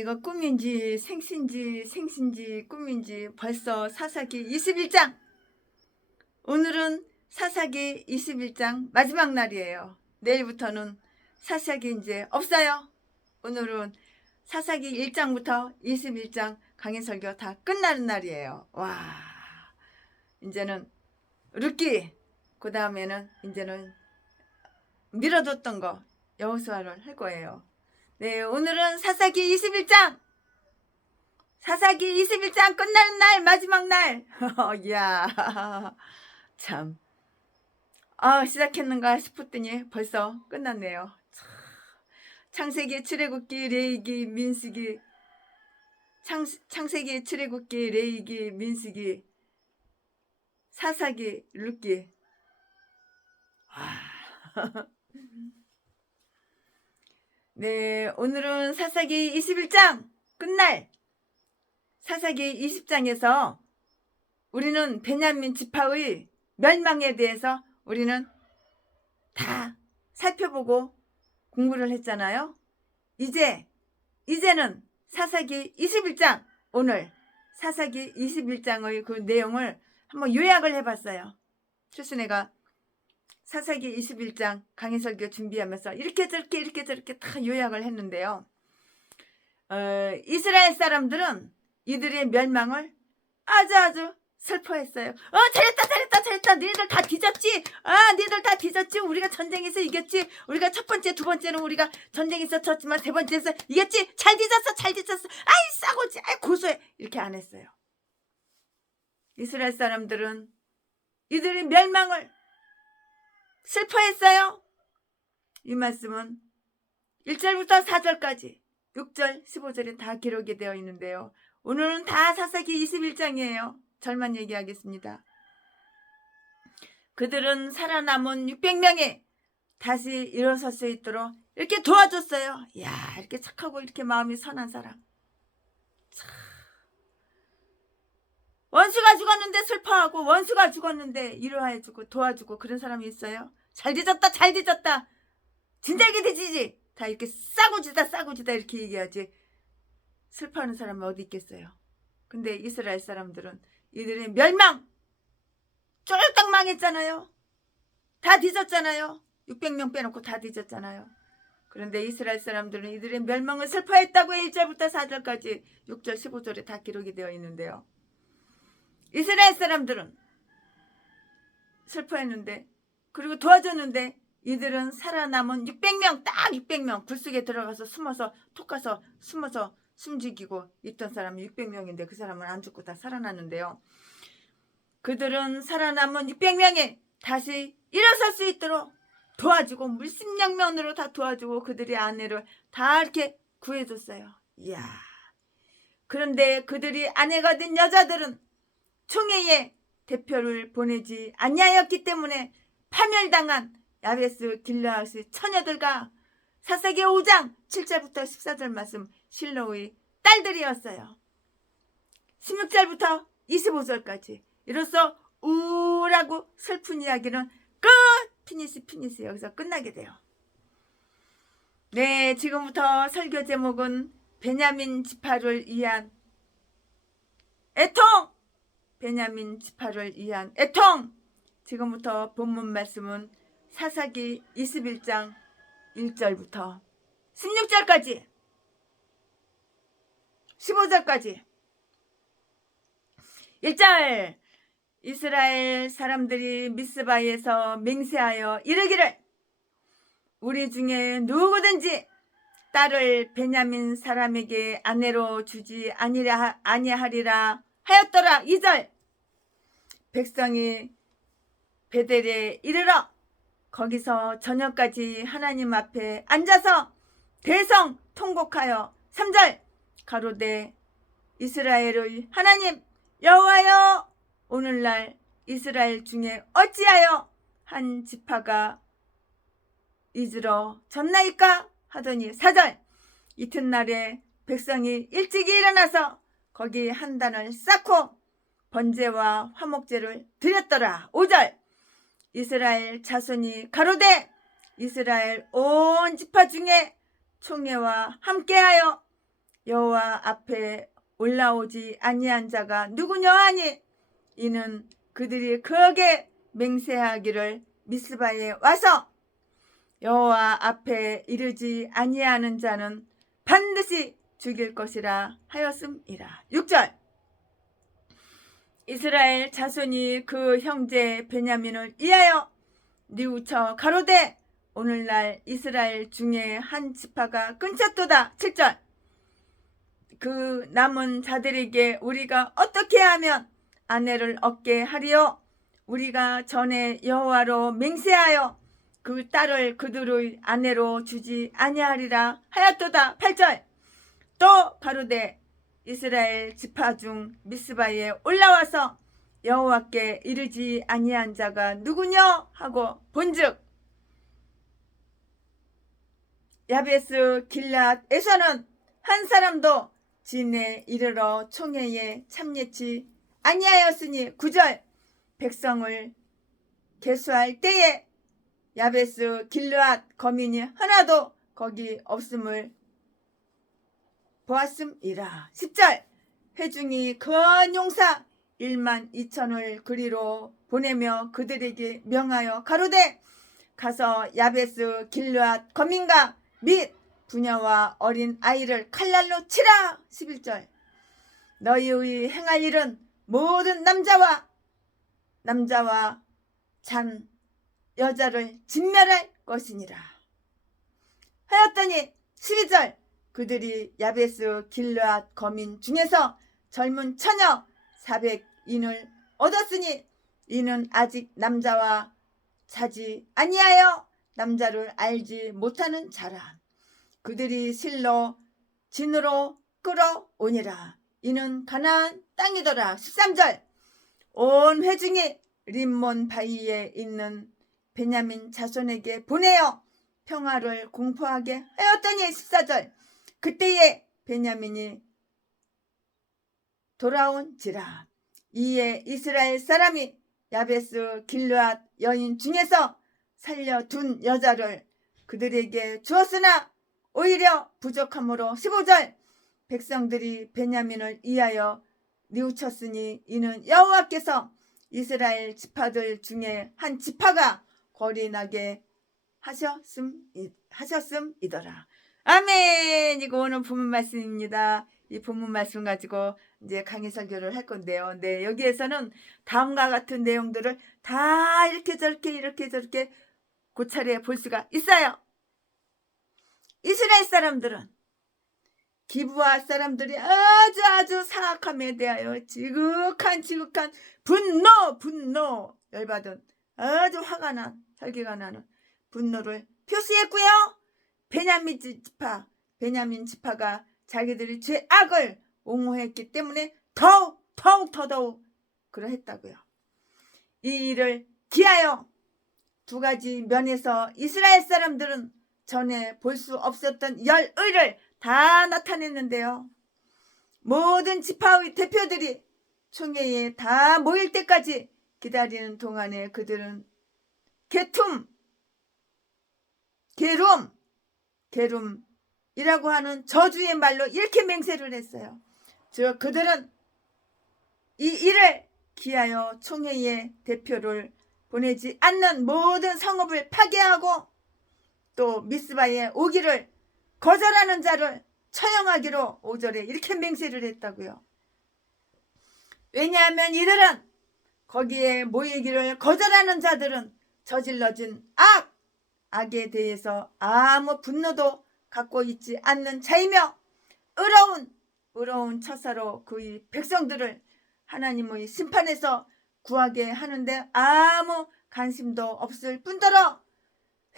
이거 꿈인지 생신지 꿈인지 벌써 사사기 21장. 오늘은 사사기 21장 마지막 날이에요. 내일부터는 사사기 이제 없어요. 오늘은 사사기 1장부터 21장 강의 설교 다 끝나는 날이에요. 와, 이제는 룻기, 그 다음에는 이제는 미뤄뒀던 거 여호수아를 할 거예요. 네, 오늘은 사사기 21장 끝나는 날, 마지막 날. 이야, 참. 시작했는가 싶었더니 벌써 끝났네요. 창세기, 출애굽기, 레위기, 민수기. 창세기, 출애굽기, 레위기, 민수기, 사사기, 룻기. 네, 오늘은 사사기 21장 끝날 사사기 20장에서 우리는 베냐민 지파의 멸망에 대해서 우리는 다 살펴보고 공부를 했잖아요. 이제는 사사기 21장, 오늘 사사기 21장의 그 내용을 한번 요약을 해봤어요. 출신애가 사사기 21장 강의 설교 준비하면서 이렇게 저렇게 다 요약을 했는데요. 이스라엘 사람들은 이들의 멸망을 아주 슬퍼했어요. 잘했다. 너희들 다 뒤졌지? 너희들 다 뒤졌지? 우리가 전쟁에서 이겼지? 우리가 첫 번째, 두 번째는 우리가 전쟁에서 졌지만 세 번째에서 이겼지? 잘 뒤졌어. 아이, 싸고지. 아이, 고소해. 이렇게 안 했어요. 이스라엘 사람들은 이들의 멸망을 슬퍼했어요. 이 말씀은 1절부터 4절까지 6절 15절에 다 기록이 되어 있는데요. 오늘은 다 사사기 21장이에요. 절만 얘기하겠습니다. 그들은 살아남은 600명이 다시 일어설 수 있도록 이렇게 도와줬어요. 이야, 이렇게 착하고 이렇게 마음이 선한 사람. 참. 원수가 죽었는데 슬퍼하고 원수가 죽었는데 위로해주고 도와주고 그런 사람이 있어요? 잘 뒤졌다. 진작에 뒤지지. 다 이렇게 싸고지다 이렇게 얘기하지. 슬퍼하는 사람은 어디 있겠어요? 근데 이스라엘 사람들은 이들의 멸망 쫄딱 망했잖아요. 다 뒤졌잖아요. 600명 빼놓고 다 뒤졌잖아요. 그런데 이스라엘 사람들은 이들의 멸망을 슬퍼했다고 1절부터 4절까지 6절 15절에 다 기록이 되어 있는데요. 이스라엘 사람들은 슬퍼했는데 그리고 도와줬는데 이들은 살아남은 600명, 딱 600명 굴속에 들어가서 톡 가서 숨어서 숨죽이고 있던 사람이 600명인데 그 사람은 안 죽고 다 살아났는데요. 그들은 살아남은 600명이 다시 일어설 수 있도록 도와주고 물심양면으로 다 도와주고 그들의 아내를 다 이렇게 구해줬어요. 이야. 그런데 그들이 아내가 된 여자들은 총회에 대표를 보내지 아니하였기 때문에 파멸당한 야베스 길르앗의 처녀들과 사사기 5장 7절부터 14절 말씀 실로의 딸들이었어요. 16절부터 25절까지 이로써 우울하고 슬픈 이야기는 끝! 피니시 여기서 끝나게 돼요. 네, 지금부터 설교 제목은 베냐민 지파를 위한 애통! 베냐민 지파를 위한 애통! 지금부터 본문 말씀은 사사기 21장 1절부터 16절까지 15절까지 1절 이스라엘 사람들이 미스바에서 맹세하여 이르기를 우리 중에 누구든지 딸을 베냐민 사람에게 아내로 주지 아니하리라 하였더라. 2절 백성이 베델에 이르러 거기서 저녁까지 하나님 앞에 앉아서 대성 통곡하여 3절 가로되 이스라엘의 하나님 여호와여 오늘날 이스라엘 중에 어찌하여 한 지파가 잊으러졌나이까 하더니 4절 이튿날에 백성이 일찍이 일어나서 거기 한 단을 쌓고 번제와 화목제를 드렸더라. 5절 이스라엘 자손이 가로되 이스라엘 온 지파 중에 총회와 함께하여 여호와 앞에 올라오지 아니한 자가 누구냐 하니 이는 그들이 거기에 맹세하기를 미스바에 와서 여호와 앞에 이르지 아니하는 자는 반드시 죽일 것이라 하였음이라. 6절 이스라엘 자손이 그 형제 베냐민을 위하여 뉘우쳐 가로되 오늘날 이스라엘 중에 한 지파가 끊쳤도다. 7절 그 남은 자들에게 우리가 어떻게 하면 아내를 얻게 하리요? 우리가 전에 여호와로 맹세하여 그 딸을 그들의 아내로 주지 아니하리라 하였도다. 8절 또 가로되 이스라엘 지파 중 미스바에 올라와서 여호와께 이르지 아니한 자가 누구냐 하고 본즉 야베스 길앗에서는 한 사람도 진에 이르러 총회에 참여치 아니하였으니 9절 백성을 계수할 때에 야베스 길앗 거민이 하나도 거기 없음을 보았음이라. 10절 회중이 큰 용사 1만 2천을 그리로 보내며 그들에게 명하여 가로되 가서 야베스 길앗 거민과 및 부녀와 어린 아이를 칼날로 치라. 11절 너희의 행할 일은 모든 남자와 잔 여자를 진멸할 것이니라 하였더니 12절 그들이 야베스 길앗 거민 중에서 젊은 처녀 400인을 얻었으니 이는 아직 남자와 자지 아니하여 남자를 알지 못하는 자라. 그들이 실로 진으로 끌어오니라. 이는 가나안 땅이더라. 13절 온 회중이 림몬 바위에 있는 베냐민 자손에게 보내어 평화를 공포하게 하였더니 14절 그때에 베냐민이 돌아온지라. 이에 이스라엘 사람이 야베스 길앗 여인 중에서 살려둔 여자를 그들에게 주었으나 오히려 부족함으로 15절 백성들이 베냐민을 위하여 뉘우쳤으니 이는 여호와께서 이스라엘 지파들 중에 한 지파가 거리 나게 하셨음이더라. 아멘. 이거 오늘 본문 말씀입니다. 이 본문 말씀 가지고 이제 강의 설교를 할 건데요. 네, 여기에서는 다음과 같은 내용들을 다 이렇게 저렇게 고찰해 볼 수가 있어요. 이스라엘 사람들은 기브아 사람들이 아주 사악함에 대하여 지극한 분노 열받은 아주 화가 난 혈기가 나는 분노를 표시했고요. 베냐민 지파가 자기들이 죄악을 옹호했기 때문에 더더욱 그러했다고요. 이 일을 기하여 두 가지 면에서 이스라엘 사람들은 전에 볼 수 없었던 열의를 다 나타냈는데요. 모든 지파의 대표들이 총회에 다 모일 때까지 기다리는 동안에 그들은 게룸이라고 하는 저주의 말로 이렇게 맹세를 했어요. 즉 그들은 이 일을 기하여 총회의 대표를 보내지 않는 모든 성읍을 파괴하고 또 미스바에 오기를 거절하는 자를 처형하기로 5절에 이렇게 맹세를 했다고요. 왜냐하면 이들은 거기에 모이기를 거절하는 자들은 저질러진 악에 대해서 아무 분노도 갖고 있지 않는 자이며 의로운 처사로 그의 백성들을 하나님의 심판에서 구하게 하는데 아무 관심도 없을 뿐더러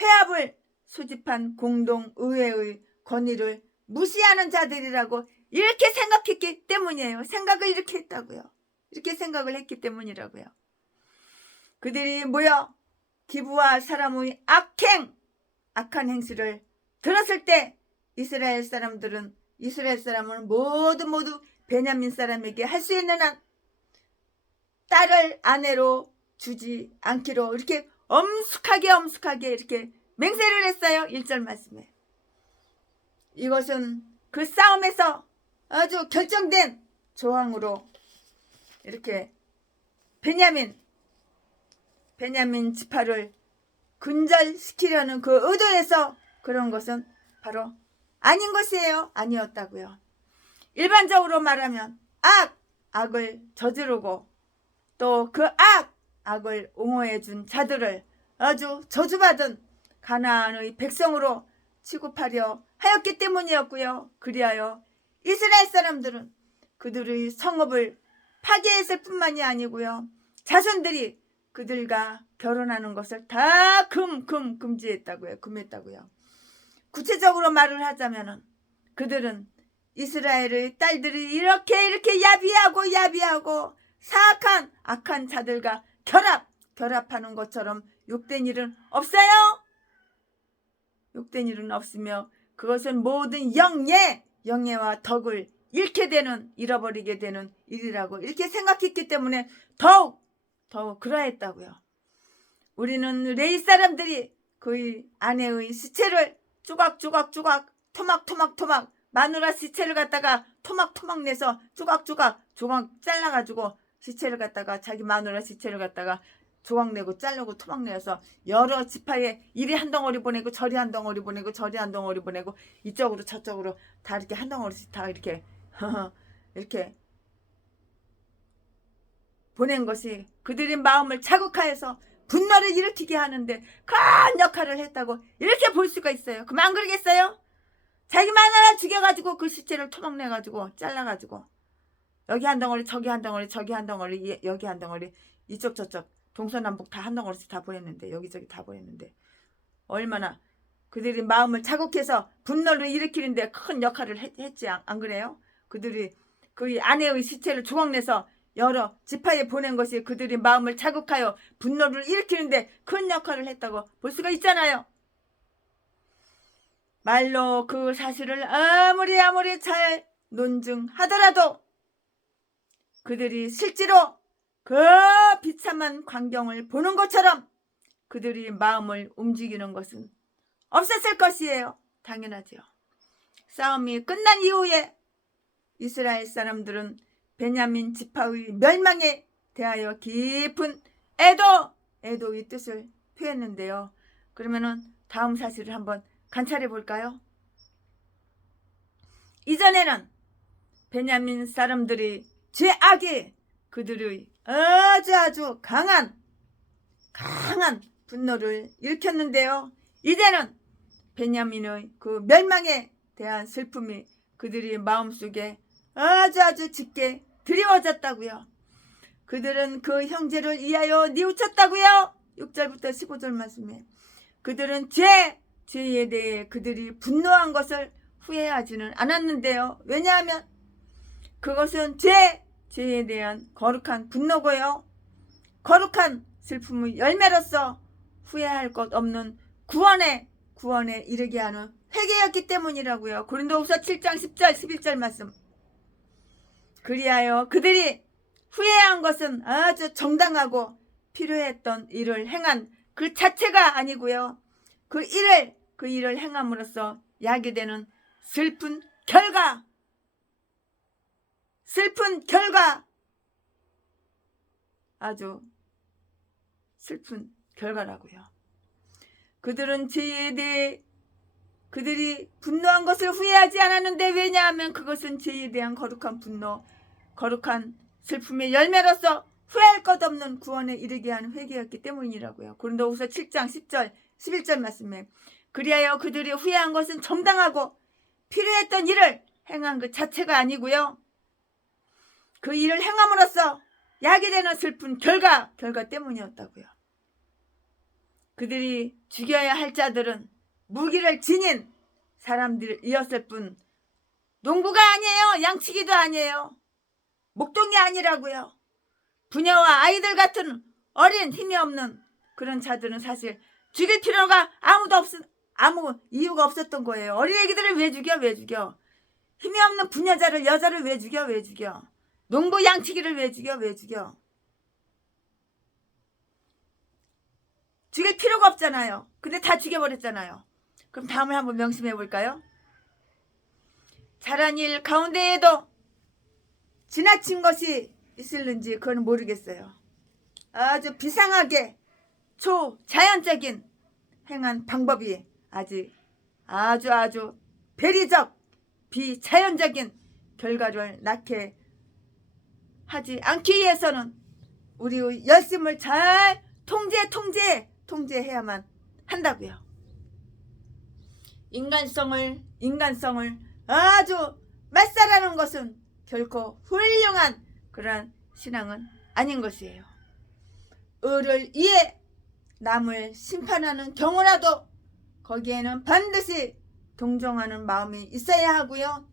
회합을 소집한 공동의회의 권위를 무시하는 자들이라고 이렇게 생각했기 때문이에요. 생각을 이렇게 했다고요. 이렇게 생각을 했기 때문이라고요. 그들이 모여 기브아 사람의 악한 행실을 들었을 때 이스라엘 사람은 모두 베냐민 사람에게 할 수 있는 한 딸을 아내로 주지 않기로 이렇게 엄숙하게 이렇게 맹세를 했어요. 1절 말씀에. 이것은 그 싸움에서 아주 결정된 조항으로 이렇게 베냐민 지파를 근절시키려는 그 의도에서 그런 것은 바로 아닌 것이에요. 아니었다고요. 일반적으로 말하면 악을 저지르고 또 그 악을 옹호해 준 자들을 아주 저주받은 가나안의 백성으로 취급하려 하였기 때문이었고요. 그리하여 이스라엘 사람들은 그들의 성읍을 파괴했을 뿐만이 아니고요. 자손들이 그들과 결혼하는 것을 다 금지했다고요. 금했다고요. 구체적으로 말을 하자면은 그들은 이스라엘의 딸들이 이렇게 야비하고 사악한 악한 자들과 결합하는 것처럼 욕된 일은 없어요. 욕된 일은 없으며 그것은 모든 영예와 덕을 잃어버리게 되는 일이라고 이렇게 생각했기 때문에 더욱 그러했다고요. 우리는 레위 사람들이 그의 아내의 시체를 조각 토막 마누라 시체를 갖다가 토막 내서 조각 잘라가지고 시체를 갖다가 자기 마누라 시체를 갖다가 조각 내고 자르고 토막 내서 여러 지파에 이리 한 덩어리 보내고 저리 한 덩어리 보내고 이쪽으로 저쪽으로 다 이렇게 한 덩어리씩 다 이렇게 이렇게 보낸 것이 그들의 마음을 자극하여서 분노를 일으키게 하는데 큰 역할을 했다고 이렇게 볼 수가 있어요. 그럼 안 그러겠어요? 자기 마누라 죽여가지고 그 시체를 토막내가지고 잘라가지고 여기 한 덩어리 저기 한 덩어리 여기 한 덩어리 이쪽 저쪽 동서남북 다 한 덩어리씩 다 보냈는데 여기저기 다 보냈는데 얼마나 그들이 마음을 자극해서 분노를 일으키는데 큰 역할을 했지 안 그래요? 그들이 그 아내의 시체를 조각내서 여러 지파에 보낸 것이 그들이 마음을 자극하여 분노를 일으키는데 큰 역할을 했다고 볼 수가 있잖아요. 말로 그 사실을 아무리 잘 논증하더라도 그들이 실제로 그 비참한 광경을 보는 것처럼 그들이 마음을 움직이는 것은 없었을 것이에요. 당연하죠. 싸움이 끝난 이후에 이스라엘 사람들은 베냐민 지파의 멸망에 대하여 깊은 애도의 뜻을 표했는데요. 그러면은 다음 사실을 한번 관찰해 볼까요? 이전에는 베냐민 사람들이 죄악이 그들의 아주 강한 분노를 일으켰는데요. 이제는 베냐민의 그 멸망에 대한 슬픔이 그들의 마음속에 아주 짙게 드리워졌다고요. 그들은 그 형제를 위하여 뉘우쳤다고요. 6절부터 15절 말씀에 그들은 죄에 대해 그들이 분노한 것을 후회하지는 않았는데요. 왜냐하면 그것은 죄에 대한 거룩한 분노고요. 거룩한 슬픔의 열매로서 후회할 것 없는 구원에 이르게 하는 회개였기 때문이라고요. 고린도후서 7장 10절 11절 말씀. 그리하여 그들이 후회한 것은 아주 정당하고 필요했던 일을 행한 그 자체가 아니고요. 그 일을 행함으로써 야기되는 슬픈 결과 아주 슬픈 결과라고요. 그들은 죄에 대해 그들이 분노한 것을 후회하지 않았는데 왜냐하면 그것은 죄에 대한 거룩한 분노, 거룩한 슬픔의 열매로서 후회할 것 없는 구원에 이르게 하는 회개였기 때문이라고요. 고린도후서 7장 10절 11절 말씀에 그리하여 그들이 후회한 것은 정당하고 필요했던 일을 행한 그 자체가 아니고요. 그 일을 행함으로써 야기되는 슬픈 결과 때문이었다고요. 그들이 죽여야 할 자들은 무기를 지닌 사람들이었을 뿐 농부가 아니에요. 양치기도 아니에요. 목동이 아니라고요. 부녀와 아이들 같은 어린 힘이 없는 그런 자들은 사실 죽일 필요가 아무 이유가 없었던 거예요. 어린 애기들을 왜 죽여? 힘이 없는 부녀자를 여자를 왜 죽여? 농부 양치기를 왜 죽여? 죽일 필요가 없잖아요. 근데 다 죽여버렸잖아요. 그럼 다음을 한번 명심해 볼까요? 잘한 일 가운데에도 지나친 것이 있을는지 그건 모르겠어요. 아주 비상하게 초자연적인 행한 방법이 아주 배리적 비자연적인 결과를 낳게 하지 않기 위해서는 우리 열심을 잘 통제해야만 한다고요. 인간성을 아주 말살하는 것은 결코 훌륭한 그러한 신앙은 아닌 것이에요. 의를 위해 남을 심판하는 경우라도 거기에는 반드시 동정하는 마음이 있어야 하고요.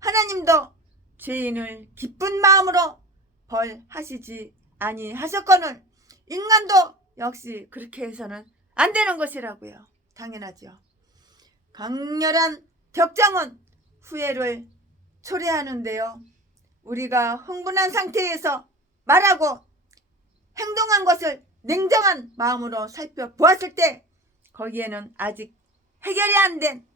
하나님도 죄인을 기쁜 마음으로 벌하시지 아니하셨거늘 인간도 역시 그렇게 해서는 안 되는 것이라고요. 당연하죠. 강렬한 격정은 후회를 초래하는데요. 우리가 흥분한 상태에서 말하고 행동한 것을 냉정한 마음으로 살펴보았을 때 거기에는 아직 해결이 안 된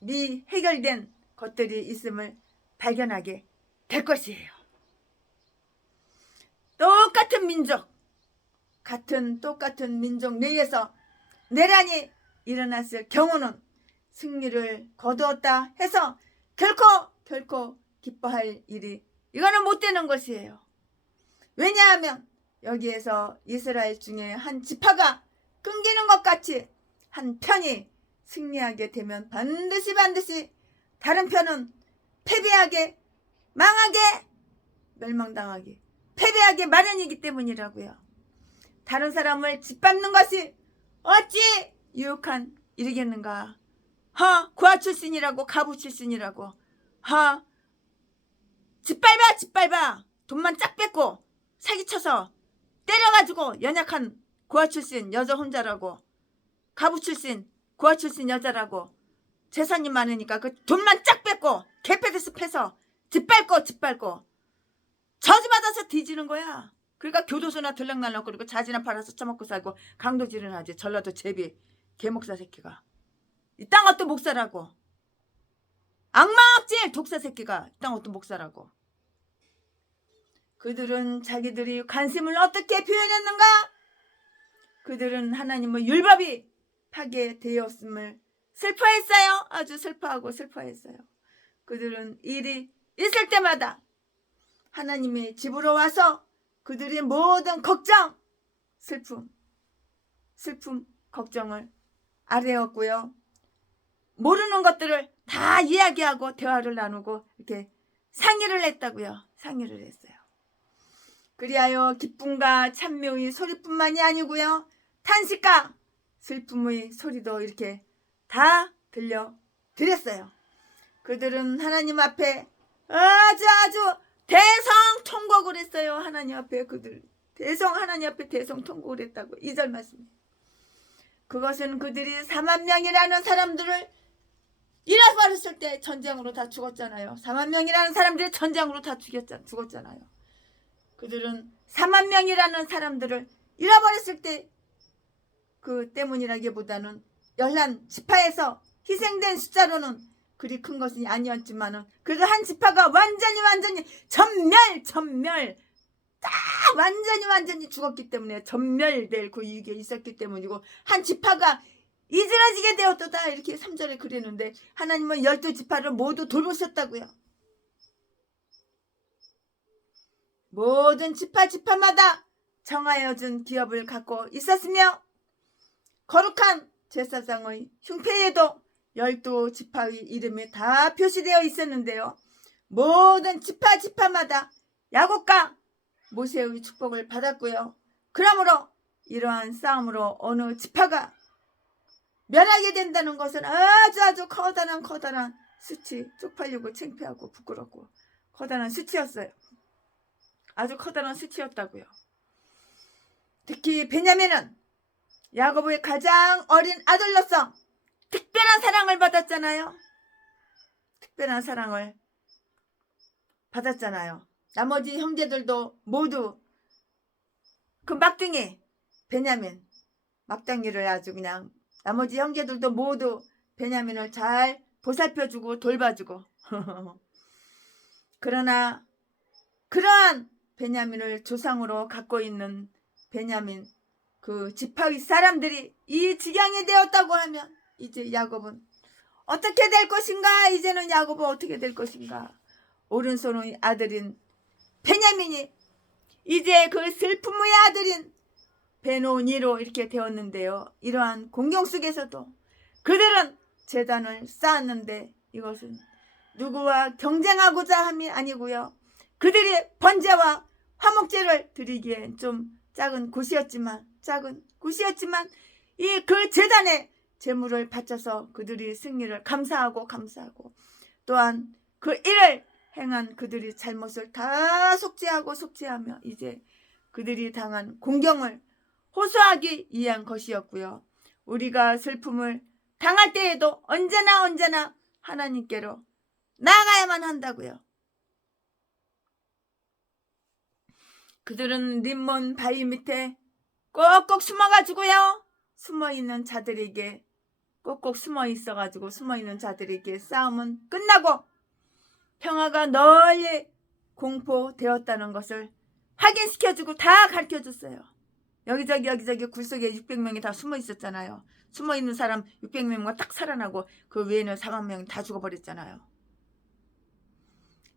미해결된 것들이 있음을 발견하게 될 것이에요. 똑같은 민족 내에서 내란이 일어났을 경우는 승리를 거두었다 해서 결코 기뻐할 일이 이거는 못 되는 것이에요. 왜냐하면 여기에서 이스라엘 중에 한 지파가 끊기는 것 같이 한 편이 승리하게 되면 반드시 다른 편은 패배하게 망하게 멸망당하게 패배하게 마련이기 때문이라고요. 다른 사람을 짓밟는 것이 어찌 유혹한 일이겠는가. 구하 출신이라고 가부 출신이라고 짓밟아 돈만 쫙 뺏고 사기쳐서 때려가지고 연약한 고아 출신 여자 혼자라고 가부 출신 고아 출신 여자라고 재산이 많으니까 그 돈만 쫙 뺏고 개패듯이 패서 짓밟고 저주받아서 뒤지는 거야. 그러니까 교도소나 들락날락 그리고 자지나 팔아서 처먹고 살고 강도질은 하지. 전라도 제비 개목사 새끼가 이딴 것도 목사라고. 악마악질 독사 새끼가 이딴 것도 목사라고. 그들은 자기들이 관심을 어떻게 표현했는가? 그들은 하나님의 율법이 파괴되었음을 슬퍼했어요. 아주 슬퍼했어요. 그들은 일이 있을 때마다 하나님의 집으로 와서 그들의 모든 걱정, 슬픔, 걱정을 아뢰었고요. 모르는 것들을 다 이야기하고 대화를 나누고 이렇게 상의를 했다고요. 상의를 했어요. 그리하여 기쁨과 찬묘의 소리뿐만이 아니고요. 탄식과 슬픔의 소리도 이렇게 다 들려드렸어요. 그들은 하나님 앞에 아주 대성통곡을 했어요. 하나님 앞에 하나님 앞에 대성통곡을 했다고 2절 말씀. 그것은 그들이 4만 명이라는 사람들을 잃어버렸을 때 전쟁으로 다 죽었잖아요. 4만 명이라는 사람들이 전쟁으로 다 죽었잖아요. 그들은 4만 명이라는 사람들을 잃어버렸을 때 그 때문이라기보다는 11지파에서 희생된 숫자로는 그리 큰 것이 아니었지만은 그래도 한 지파가 완전히 전멸 딱 완전히 죽었기 때문에 전멸될 그 이유가 있었기 때문이고 한 지파가 이스라지게 되었다 이렇게 3절에 그랬는데 하나님은 12지파를 모두 돌보셨다고요. 모든 지파마다 정하여준 기업을 갖고 있었으며 거룩한 제사장의 흉패에도 12지파의 이름이 다 표시되어 있었는데요. 모든 지파마다 야곱과 모세의 축복을 받았고요. 그러므로 이러한 싸움으로 어느 지파가 멸하게 된다는 것은 아주 커다란 수치, 쪽팔리고 창피하고 부끄럽고 커다란 수치였어요. 아주 커다란 수치였다고요. 특히 베냐민은 야곱의 가장 어린 아들로서 특별한 사랑을 받았잖아요. 나머지 형제들도 모두 그 막둥이 베냐민 막둥이를 아주 그냥 나머지 형제들도 모두 베냐민을 잘 보살펴주고 돌봐주고 그러나 그러한 베냐민을 조상으로 갖고 있는 베냐민 그 지파의 사람들이 이 지경이 되었다고 하면 이제 야곱은 어떻게 될 것인가? 이제는 야곱은 어떻게 될 것인가? 오른손의 아들인 베냐민이 이제 그 슬픔의 아들인 베노니로 이렇게 되었는데요. 이러한 공경 속에서도 그들은 제단을 쌓았는데 이것은 누구와 경쟁하고자 함이 아니고요. 그들이 번제와 화목제를 드리기엔 좀 작은 곳이었지만 이 그 제단에 제물을 바쳐서 그들이 승리를 감사하고 또한 그 일을 행한 그들이 잘못을 다 속죄하며 이제 그들이 당한 공경을 호소하기 위한 것이었고요. 우리가 슬픔을 당할 때에도 언제나 하나님께로 나아가야만 한다고요. 그들은 림몬 바위 밑에 꼭꼭 숨어가지고요. 숨어있는 자들에게 꼭꼭 숨어있는 자들에게 싸움은 끝나고 평화가 널리 공포되었다는 것을 확인시켜주고 다 가르쳐줬어요. 여기저기 굴속에 600명이 다 숨어있었잖아요. 숨어있는 사람 600명만 딱 살아나고 그 외에는 4만 명이 다 죽어버렸잖아요.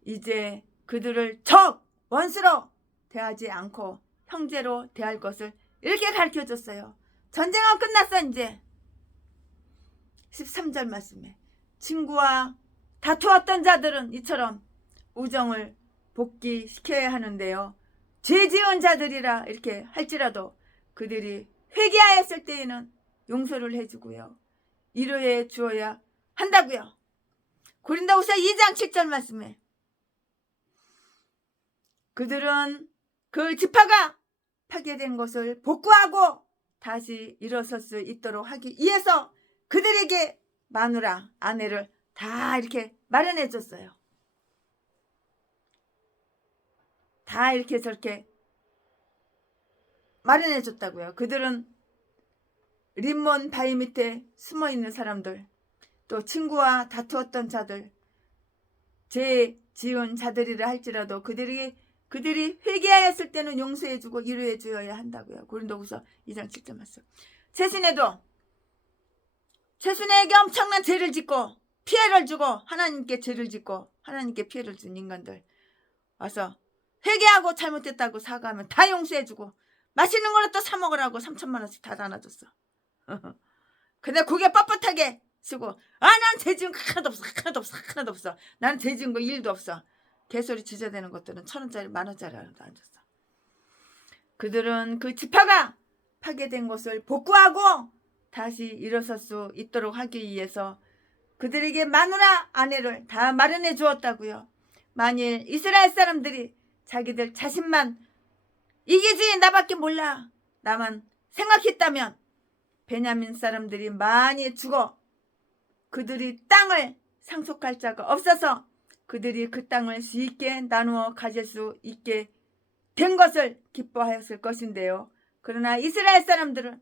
이제 그들을 원수로 대하지 않고 형제로 대할 것을 이렇게 가르쳐줬어요. 전쟁은 끝났어 이제. 13절 말씀에 친구와 다투었던 자들은 이처럼 우정을 복귀시켜야 하는데요. 죄 지은 자들이라 이렇게 할지라도 그들이 회개하였을 때에는 용서를 해주고요. 위로해 주어야 한다고요. 고린도후서 2장 7절 말씀에 그들은 그 지파가 파괴된 것을 복구하고 다시 일어설 수 있도록 하기 위해서 그들에게 마누라, 아내를 다 이렇게 마련해 줬어요. 다 이렇게 저렇게 마련해 줬다고요. 그들은 림몬 바위 밑에 숨어있는 사람들, 또 친구와 다투었던 자들, 죄 지은 자들이라 할지라도 그들이 회개하였을 때는 용서해주고 위로해 주어야 한다고요. 고린도후서 2장 7절 말씀. 최순에게 엄청난 죄를 짓고 피해를 주고 하나님께 죄를 짓고 하나님께 피해를 준 인간들 와서 회개하고 잘못했다고 사과하면 다 용서해주고 맛있는 거를 또 사 먹으라고 3천만 원씩 다 나눠줬어. 근데 그게 뻣뻣하게 쓰고 난 죄 지은 거 하나도 없어. 나는 죄 지은 거 1도 없어. 개소리 지저대는 것들은 1,000원짜리 10,000원짜리 하나도 안 줬어. 그들은 그 지파가 파괴된 것을 복구하고 다시 일어설 수 있도록 하기 위해서 그들에게 마누라 아내를 다 마련해 주었다고요. 만일 이스라엘 사람들이 자기들 자신만 이기지 나밖에 몰라 나만 생각했다면 베냐민 사람들이 많이 죽어 그들이 땅을 상속할 자가 없어서 그들이 그 땅을 쉽게 나누어 가질 수 있게 된 것을 기뻐하였을 것인데요. 그러나 이스라엘 사람들은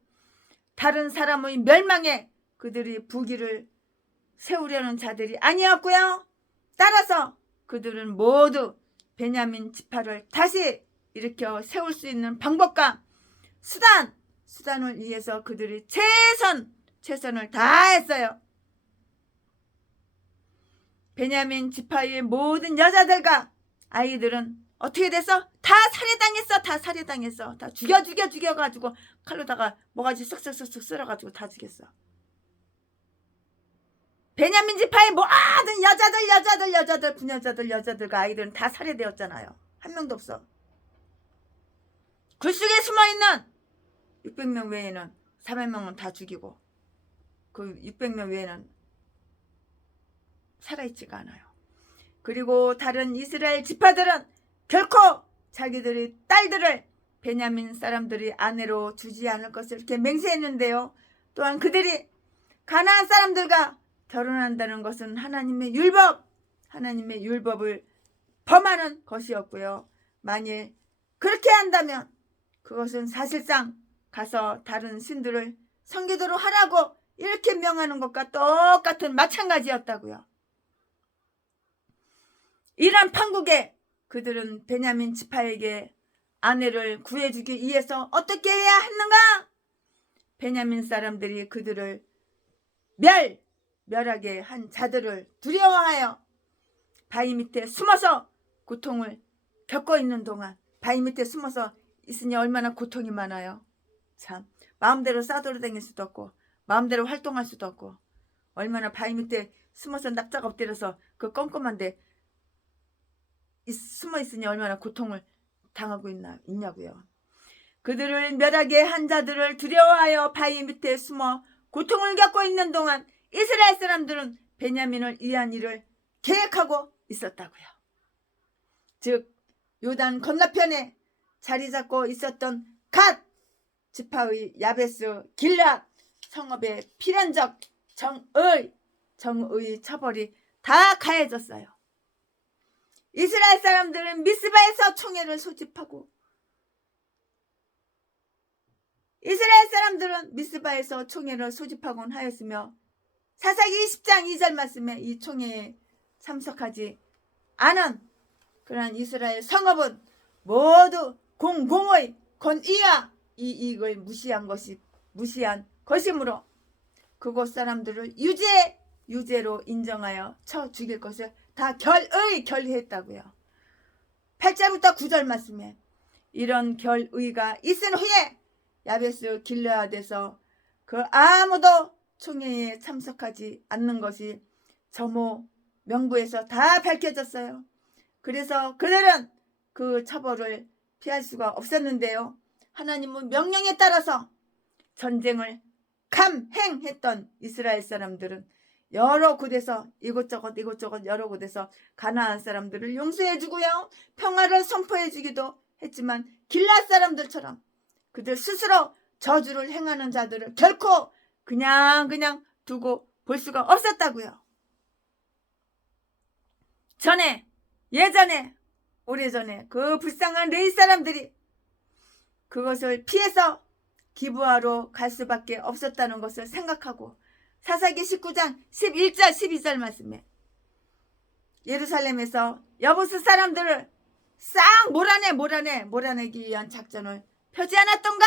다른 사람의 멸망에 그들이 부귀를 세우려는 자들이 아니었고요. 따라서 그들은 모두 베냐민 지파를 다시 일으켜 세울 수 있는 방법과 수단을 위해서 그들이 최선을 다했어요. 베냐민 지파의 모든 여자들과 아이들은 어떻게 됐어? 다 살해당했어. 다 죽여가지고 칼로다가 모가지 쓱쓱 쓸어가지고 다 죽였어. 베냐민 지파의 모든 여자들, 부녀자들, 여자들과 아이들은 다 살해되었잖아요. 한 명도 없어. 굴속에 숨어있는 600명 외에는 400명은 다 죽이고 그 600명 외에는 살아있지가 않아요. 그리고 다른 이스라엘 지파들은 결코 자기들의 딸들을 베냐민 사람들이 아내로 주지 않을 것을 이렇게 맹세했는데요. 또한 그들이 가나안 사람들과 결혼한다는 것은 하나님의 율법을 범하는 것이었고요. 만일 그렇게 한다면 그것은 사실상 가서 다른 신들을 섬기도록 하라고 이렇게 명하는 것과 똑같은 마찬가지였다고요. 이런 판국에 그들은 베냐민 지파에게 아내를 구해주기 위해서 어떻게 해야 했는가? 베냐민 사람들이 그들을 멸하게 한 자들을 두려워하여 바위 밑에 숨어서 고통을 겪고 있는 동안, 바위 밑에 숨어서 있으니 얼마나 고통이 많아요. 참, 마음대로 싸돌아다닐 수도 없고 마음대로 활동할 수도 없고, 얼마나 바위 밑에 숨어서 납작 엎드려서 그 껌껌한데 숨어 있으니 얼마나 고통을 당하고 있냐고요. 그들을 멸하게 한 자들을 두려워하여 바위 밑에 숨어 고통을 겪고 있는 동안 이스라엘 사람들은 베냐민을 위한 일을 계획하고 있었다고요. 즉 요단 건너편에 자리 잡고 있었던 갓 지파의 야베스 길앗 성읍의 필연적 정의 처벌이 다 가해졌어요. 이스라엘 사람들은 미스바에서 총회를 소집하고, 소집하곤 하였으며 사사기 20장 2절 말씀에 이 총회에 참석하지 않은 그러한 이스라엘 성읍은 모두 공공의 권위와 이익을 무시한 것이므로 그곳 사람들을 유죄로 인정하여 쳐 죽일 것을 다 결의했다고요. 8절부터 9절 말씀에 이런 결의가 있은 후에 야베스 길르앗에서 그 아무도 총회에 참석하지 않는 것이 점호 명부에서 다 밝혀졌어요. 그래서 그들은 그 처벌을 피할 수가 없었는데요. 하나님은 명령에 따라서 전쟁을 감행했던 이스라엘 사람들은 여러 곳에서 이곳저곳 여러 곳에서 가나안 사람들을 용서해주고요, 평화를 선포해주기도 했지만 길앗 사람들처럼 그들 스스로 저주를 행하는 자들을 결코 그냥 두고 볼 수가 없었다고요. 예전에 오래전에 그 불쌍한 레위 사람들이 그것을 피해서 기브아로 갈 수밖에 없었다는 것을 생각하고 사사기 19장 11절 12절 말씀에 예루살렘에서 여부스 사람들을 싹 몰아내기 위한 작전을 펴지 않았던가?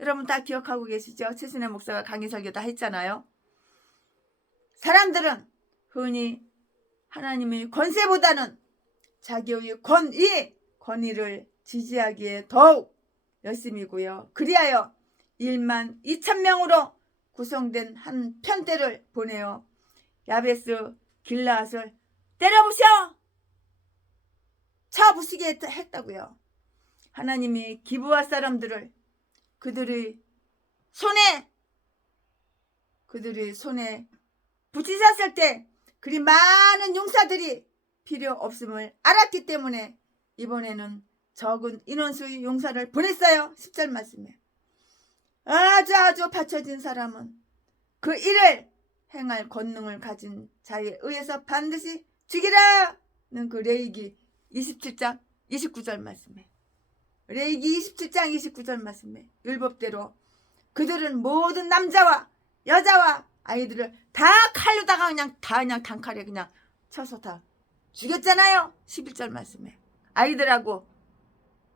여러분 다 기억하고 계시죠? 최순애 목사가 강의 설교 다 했잖아요. 사람들은 흔히 하나님의 권세보다는 자기의 권위를 지지하기에 더욱 열심이고요. 그리하여 1만 2천 명으로 구성된 한 편대를 보내어 야베스 길르앗을 때려부셔 쳐부시게 했다고요. 하나님이 기브아 사람들을 그들의 손에 붙이셨을 때 그리 많은 용사들이 필요 없음을 알았기 때문에 이번에는 적은 인원수의 용사를 보냈어요. 10절 말씀에 아주 받쳐진 사람은 그 일을 행할 권능을 가진 자에 의해서 반드시 죽이라는 그 레위기 27장 29절 말씀에 율법대로 그들은 모든 남자와 여자와 아이들을 다 칼로다가 그냥 단칼에 그냥 쳐서 다 죽였잖아요. 11절 말씀에 아이들하고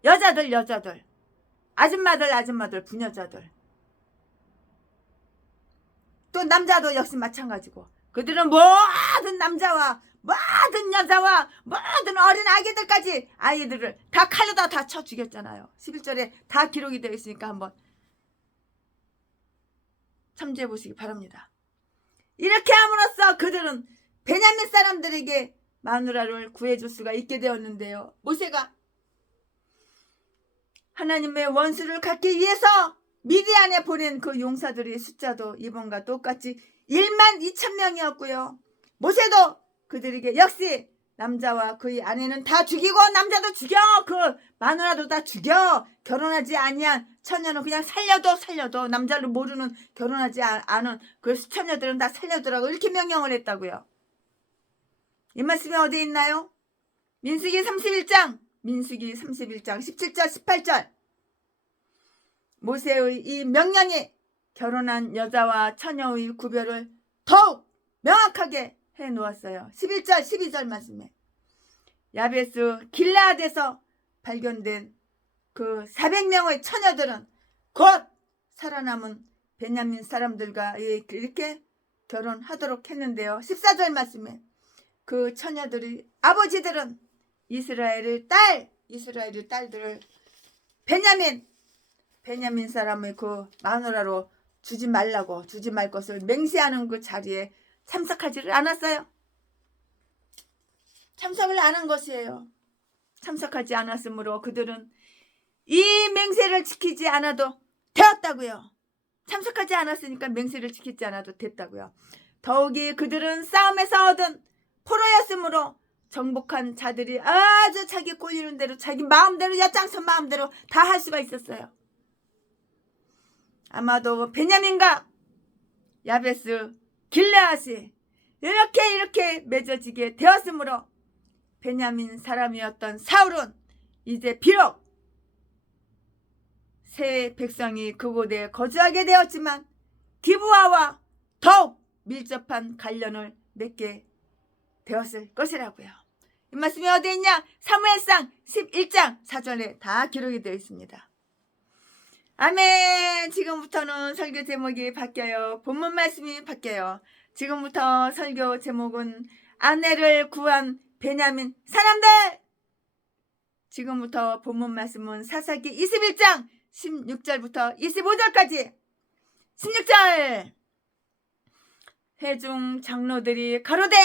여자들 아줌마들 부녀자들 또 남자도 역시 마찬가지고 그들은 모든 남자와 모든 여자와 모든 어린 아기들까지 아이들을 다 칼로다 다 쳐 죽였잖아요. 11절에 다 기록이 되어 있으니까 한번 참조해 보시기 바랍니다. 이렇게 함으로써 그들은 베냐민 사람들에게 마누라를 구해줄 수가 있게 되었는데요. 모세가 하나님의 원수를 갖기 위해서 미디안에 보낸 그 용사들의 숫자도 이번과 똑같이 1만 2천 명이었고요. 모세도 그들에게 역시 남자와 그의 아내는 다 죽이고 남자도 죽여, 그 마누라도 다 죽여, 결혼하지 아니한 처녀는 그냥 살려도 남자를 모르는 결혼하지 않은 그 수처녀들은 다 살려두라고 이렇게 명령을 했다고요. 이 말씀이 어디에 있나요? 민수기 31장 17절 18절 모세의 이 명령이 결혼한 여자와 처녀의 구별을 더욱 명확하게 해놓았어요. 11절 12절 말씀에 야베스 길라앗에서 발견된 그 400명의 처녀들은 곧 살아남은 베냐민 사람들과 이렇게 결혼하도록 했는데요. 14절 말씀에 그 처녀들의 아버지들은 이스라엘의 딸들을 베냐민 사람의 그 마누라로 주지 말 것을 맹세하는 그 자리에 참석하지를 않았어요. 참석을 안 한 것이에요. 참석하지 않았으므로 그들은 이 맹세를 지키지 않아도 되었다고요. 참석하지 않았으니까 맹세를 지키지 않아도 됐다고요. 더욱이 그들은 싸움에서 얻은 포로였으므로 정복한 자들이 아주 자기 꼴리는 대로 자기 마음대로 야짱선 마음대로 다 할 수가 있었어요. 아마도 베냐민과 야베스 길르앗이 이렇게 맺어지게 되었으므로 베냐민 사람이었던 사울은 이제 비록 새 백성이 그곳에 거주하게 되었지만 기브아와 더욱 밀접한 관련을 맺게 되었을 것이라고요. 이 말씀이 어디 있냐? 사무엘상 11장 4절에 다 기록이 되어 있습니다. 아멘. 지금부터는 설교 제목이 바뀌어요. 본문 말씀이 바뀌어요. 지금부터 설교 제목은 아내를 구한 베냐민 사람들. 지금부터 본문 말씀은 사사기 21장 16절부터 25절까지. 16절. 회중 장로들이 가로되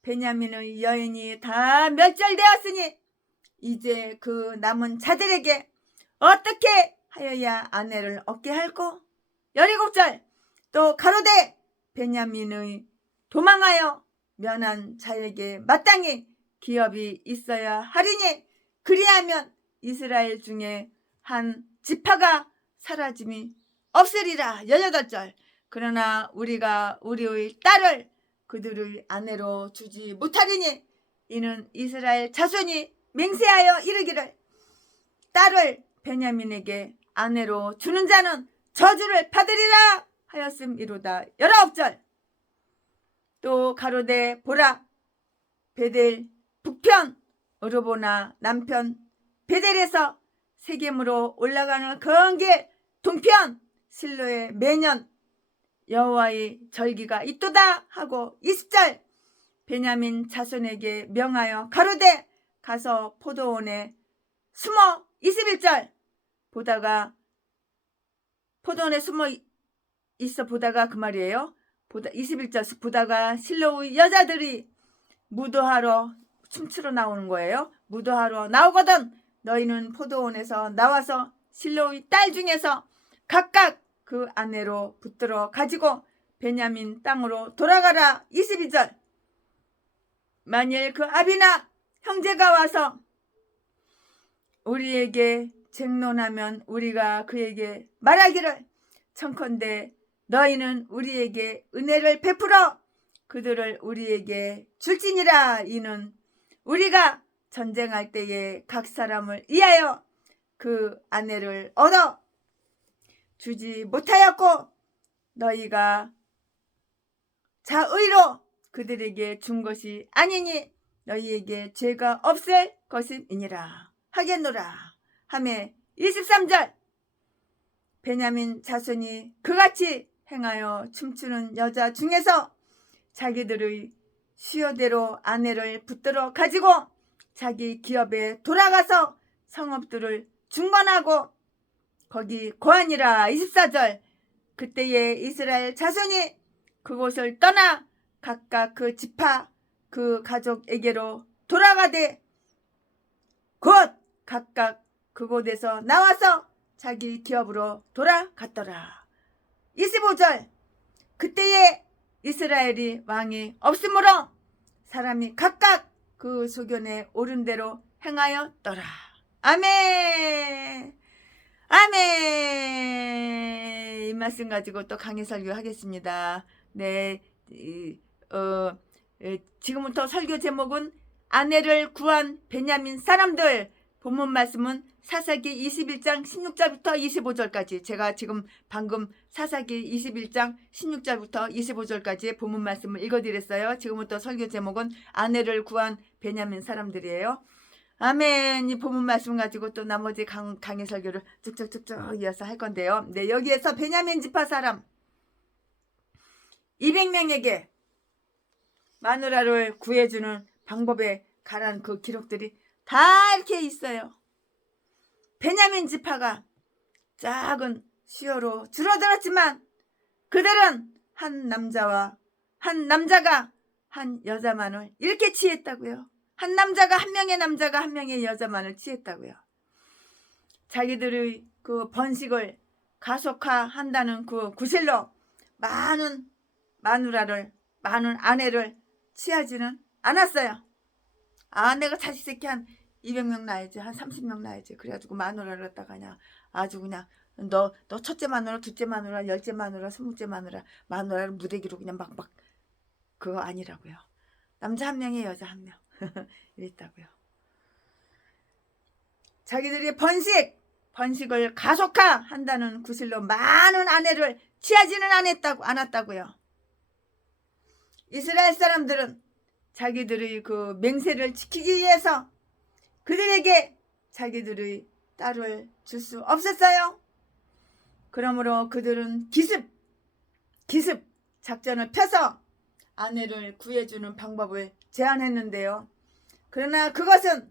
베냐민의 여인이 다 멸절되었으니 이제 그 남은 자들에게 어떻게 하여야 아내를 얻게 할꼬? 17절. 또 가로되 베냐민의 도망하여 면한 자에게 마땅히 기업이 있어야 하리니 그리하면 이스라엘 중에 한 지파가 사라짐이 없으리라. 18절. 그러나 우리가 우리의 딸을 그들의 아내로 주지 못하리니 이는 이스라엘 자손이 맹세하여 이르기를 딸을 베냐민에게 아내로 주는 자는 저주를 받으리라 하였음이로다. 19절. 또 가로되 보라 베델 북편 어르보나 남편 베델에서 세겜으로 올라가는 그 동편 실로에 매년 여호와의 절기가 있도다 하고 20절. 베냐민 자손에게 명하여 가로되 가서 포도원에 숨어. 21절. 보다가 포도원에 숨어 있어 보다가 그 말이에요. 21절. 보다가 실로의 여자들이 무도하러 춤추러 나오는 거예요. 무도하러 나오거든 너희는 포도원에서 나와서 실로의 딸 중에서 각각 그 아내로 붙들어 가지고 베냐민 땅으로 돌아가라. 22절. 만일 그 아비나 형제가 와서 우리에게 쟁론하면 우리가 그에게 말하기를 청컨대 너희는 우리에게 은혜를 베풀어 그들을 우리에게 줄지니라. 이는 우리가 전쟁할 때에 각 사람을 위하여 그 아내를 얻어 주지 못하였고 너희가 자의로 그들에게 준 것이 아니니 너희에게 죄가 없을 것이니라 하겠노라 하매. 23절. 베냐민 자손이 그같이 행하여 춤추는 여자 중에서 자기들의 수요대로 아내를 붙들어 가지고 자기 기업에 돌아가서 성읍들을 중건하고 거기 거하니라. 24절. 그때에 이스라엘 자손이 그곳을 떠나 각각 그 지파 그 가족에게로 돌아가되 곧 각각 그곳에서 나와서 자기 기업으로 돌아갔더라. 25절. 그때에 이스라엘이 왕이 없으므로 사람이 각각 그 소견에 옳은 대로 행하였더라. 아멘. 아멘. 이 말씀 가지고 또 강의 설교하겠습니다. 네, 지금부터 설교 제목은 아내를 구한 베냐민 사람들. 본문 말씀은 사사기 21장 16절부터 25절까지 제가 지금 방금 사사기 21장 16절부터 25절까지의 본문 말씀을 읽어드렸어요. 지금부터 설교 제목은 아내를 구한 베냐민 사람들이에요. 아멘. 이 본문 말씀 가지고 또 나머지 강의 설교를 쭉쭉쭉쭉 이어서 할 건데요. 네, 여기에서 베냐민 지파 사람 200명에게 마누라를 구해주는 방법에 관한 그 기록들이 다 이렇게 있어요. 베냐민 지파가 작은 수요로 줄어들었지만 그들은 한 남자가 한 여자만을 이렇게 취했다고요. 한 명의 남자가 한 명의 여자만을 취했다고요. 자기들의 그 번식을 가속화한다는 그 구실로 많은 아내를 취하지는 않았어요. 내가 자식 새끼 한 200명 낳아야지, 한 30명 낳아야지. 그래가지고 마누라를 갖다가 그냥 아주 그냥 너 첫째 마누라, 둘째 마누라, 열째 마누라, 20째 마누라를 무대기로 그냥 막 그거 아니라고요. 남자 한 명에 여자 한 명. 이랬다고요. 자기들이 번식을 가속화한다는 구실로 많은 아내를 취하지는 않았다고요. 이스라엘 사람들은 자기들의 그 맹세를 지키기 위해서 그들에게 자기들의 딸을 줄 수 없었어요. 그러므로 그들은 기습 작전을 펴서 아내를 구해주는 방법을 제안했는데요. 그러나 그것은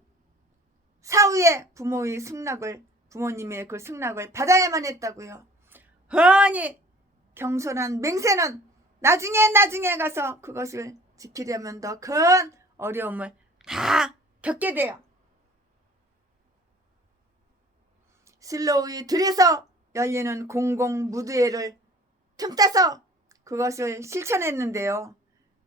사후에 부모님의 그 승낙을 받아야만 했다고요. 훤히 경솔한 맹세는 나중에 가서 그것을 지키려면 더 큰 어려움을 다 겪게 돼요. 실로의 들에서 열리는 공공 무대회를 틈타서 그것을 실천했는데요.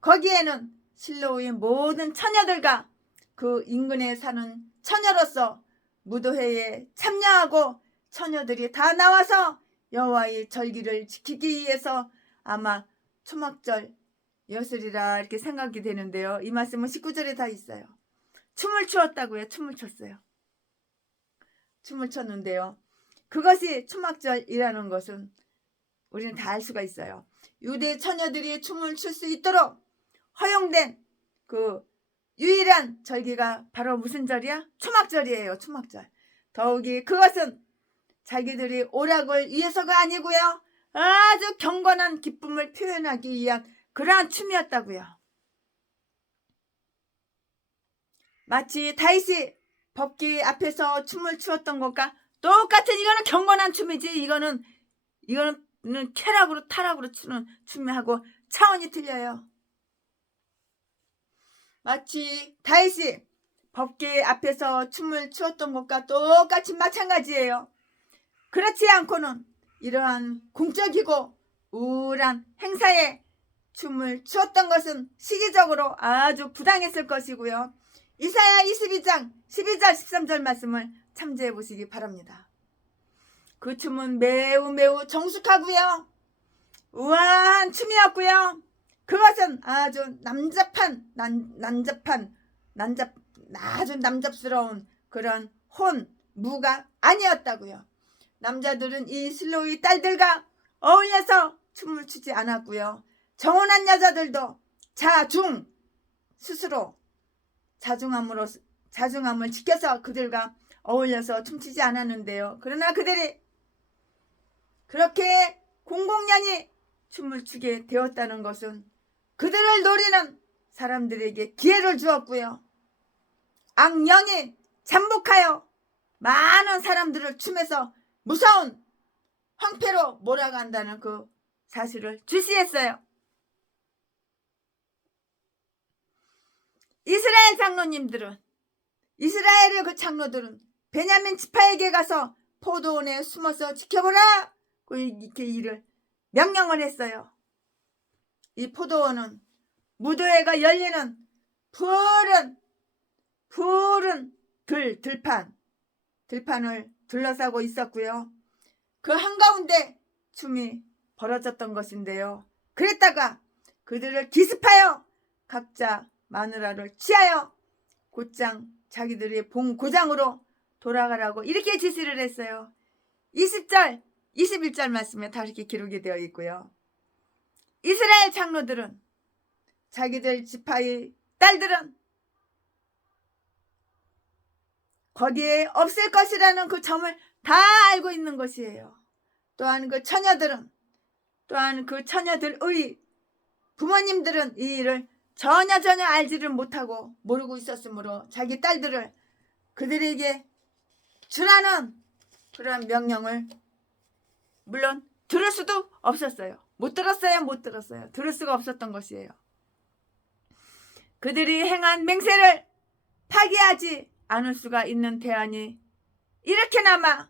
거기에는 실로의 모든 처녀들과 그 인근에 사는 처녀로서 무도회에 참여하고 처녀들이 다 나와서 여호와의 절기를 지키기 위해서 아마 초막절이었으리라 이렇게 생각이 되는데요. 이 말씀은 19절에 다 있어요. 춤을 추었다고요. 춤을 췄는데요. 그것이 초막절이라는 것은 우리는 다 알 수가 있어요. 유대 처녀들이 춤을 출 수 있도록 허용된 그 유일한 절기가 바로 무슨 절이야? 초막절이에요. 초막절. 더욱이 그것은 자기들이 오락을 위해서가 아니고요. 아주 경건한 기쁨을 표현하기 위한 그러한 춤이었다고요. 마치 다윗이 법궤 앞에서 춤을 추었던 것과 똑같은 이거는 경건한 춤이지 이거는 타락으로 추는 춤하고 차원이 틀려요. 마치 다윗이 법궤 앞에서 춤을 추었던 것과 똑같이 마찬가지예요. 그렇지 않고는 이러한 공적이고 우울한 행사에 춤을 추었던 것은 시기적으로 아주 부당했을 것이고요. 이사야 22장 12절 13절 말씀을 참조해 보시기 바랍니다. 그 춤은 매우 정숙하고요. 우아한 춤이었고요. 그것은 아주 아주 남잡스러운 그런 무가 아니었다고요. 남자들은 이 실로의 딸들과 어울려서 춤을 추지 않았고요. 정혼한 여자들도 스스로 자중함을 지켜서 그들과 어울려서 춤추지 않았는데요. 그러나 그들이 그렇게 공공연히 춤을 추게 되었다는 것은 그들을 노리는 사람들에게 기회를 주었고요. 악령이 잠복하여 많은 사람들을 춤에서 무서운 황폐로 몰아간다는 그 사실을 주시했어요. 이스라엘의 그 장로들은 베냐민 지파에게 가서 포도원에 숨어서 지켜보라! 이렇게 일을 명령을 했어요. 이 포도원은 무도회가 열리는 푸른 들판을 둘러싸고 있었고요. 그 한가운데 춤이 벌어졌던 것인데요. 그랬다가 그들을 기습하여 각자 마누라를 취하여 곧장 자기들의 본고장으로 돌아가라고 이렇게 지시를 했어요. 20절, 21절 말씀에 다 이렇게 기록이 되어 있고요. 이스라엘 장로들은 자기들 지파의 딸들은 거기에 없을 것이라는 그 점을 다 알고 있는 것이에요. 또한 그 처녀들은 또한 그 처녀들의 부모님들은 이 일을 전혀 알지를 못하고 모르고 있었으므로 자기 딸들을 그들에게 주라는 그런 명령을 물론 들을 수도 없었어요. 못 들었어요. 들을 수가 없었던 것이에요. 그들이 행한 맹세를 파기하지 않을 수가 있는 대안이 이렇게나마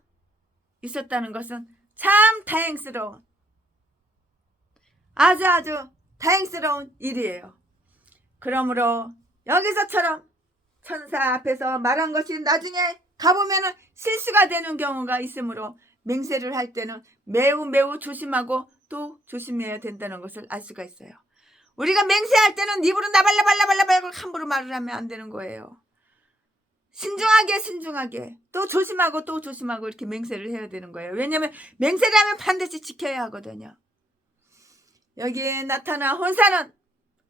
있었다는 것은 참 다행스러운 아주 다행스러운 일이에요. 그러므로 여기서처럼 천사 앞에서 말한 것이 나중에 가보면 실수가 되는 경우가 있으므로 맹세를 할 때는 매우 조심하고 또 조심해야 된다는 것을 알 수가 있어요. 우리가 맹세할 때는 입으로 나발라발라발라 함부로 말을 하면 안 되는 거예요. 신중하게 또 조심하고 이렇게 맹세를 해야 되는 거예요. 왜냐하면 맹세를 하면 반드시 지켜야 하거든요. 여기에 나타난 혼사는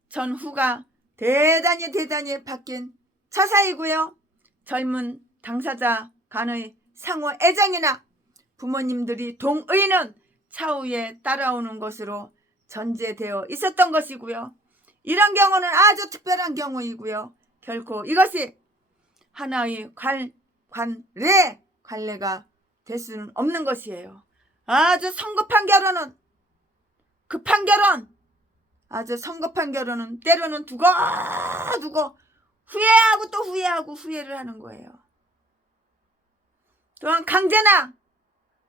전후가 대단히 바뀐 처사이고요. 젊은 당사자 간의 상호 애정이나 부모님들이 동의는 차후에 따라오는 것으로 전제되어 있었던 것이고요. 이런 경우는 아주 특별한 경우이고요. 결코 이것이 하나의 관례가 될 수는 없는 것이에요. 아주 성급한 결혼은 아주 성급한 결혼은 때로는 두고 후회하고 또 후회를 하는 거예요. 또한 강제나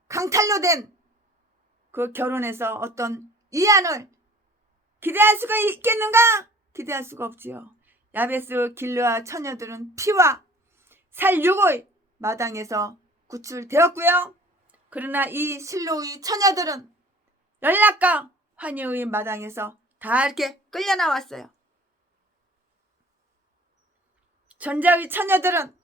강탈로 된 그 결혼에서 어떤 이안을 기대할 수가 있겠는가? 기대할 수가 없지요. 야베스 길르아 처녀들은 피와 살육의 마당에서 구출되었고요. 그러나 이 실로의 처녀들은 연락과 환희의 마당에서 다 이렇게 끌려 나왔어요. 전자의 처녀들은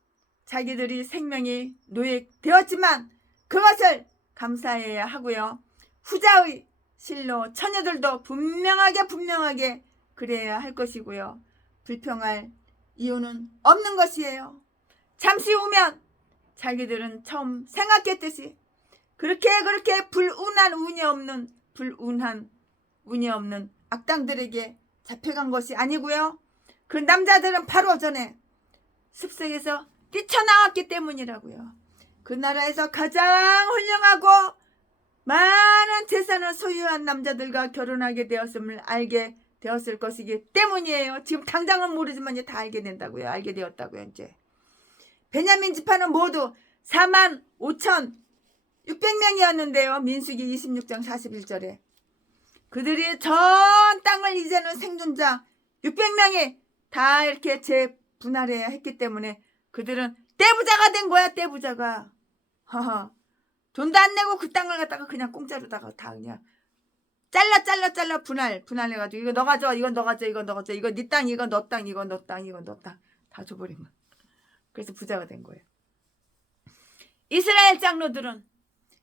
자기들이 생명이 노예되었지만 그것을 감사해야 하고요. 후자의 실로 처녀들도 분명하게 그래야 할 것이고요. 불평할 이유는 없는 것이에요. 잠시 후면 자기들은 처음 생각했듯이 그렇게 불운한 운이 없는 악당들에게 잡혀간 것이 아니고요. 그 남자들은 바로 전에 습속에서 뛰쳐나왔기 때문이라고요. 그 나라에서 가장 훌륭하고 많은 재산을 소유한 남자들과 결혼하게 되었음을 알게 되었을 것이기 때문이에요. 지금 당장은 모르지만 이제 다 알게 된다고요. 알게 되었다고요. 이제 베냐민 지파는 모두 45,600명이었는데요. 민수기 26장 41절에 그들이 전 땅을 이제는 생존자 600명이 다 이렇게 재분할해야 했기 때문에 그들은 떼부자가 된 거야. 떼부자가. 돈도 안 내고 그 땅을 갖다가 그냥 공짜로다가 다 그냥 잘라 분할해가지고 이거 너 가져, 이건 너 가져, 이건 너 가져, 이거 네 땅, 이건 너 땅, 이건 너 땅, 이건 너 땅 다 줘버린 거야. 그래서 부자가 된 거예요. 이스라엘 장로들은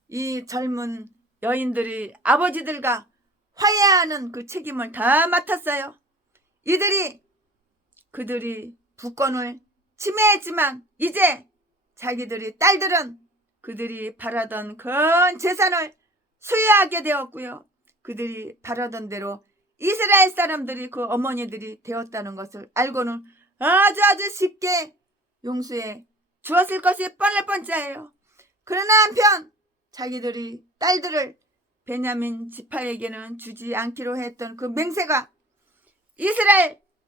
이 젊은 여인들이 아버지들과 화해하는 그 책임을 다 맡았어요. 그들이 부권을 침해했지만 이제 자기들이 딸들은 그들이 바라던 큰 재산을 소유하게 되었고요. 그들이 바라던 대로 이스라엘 사람들이 그 어머니들이 되었다는 것을 알고는 아주 쉽게 용서해 주었을 것이 뻔할뻔짜예요. 그러나 한편 자기들이 딸들을 베냐민 지파에게는 주지 않기로 했던 그 맹세가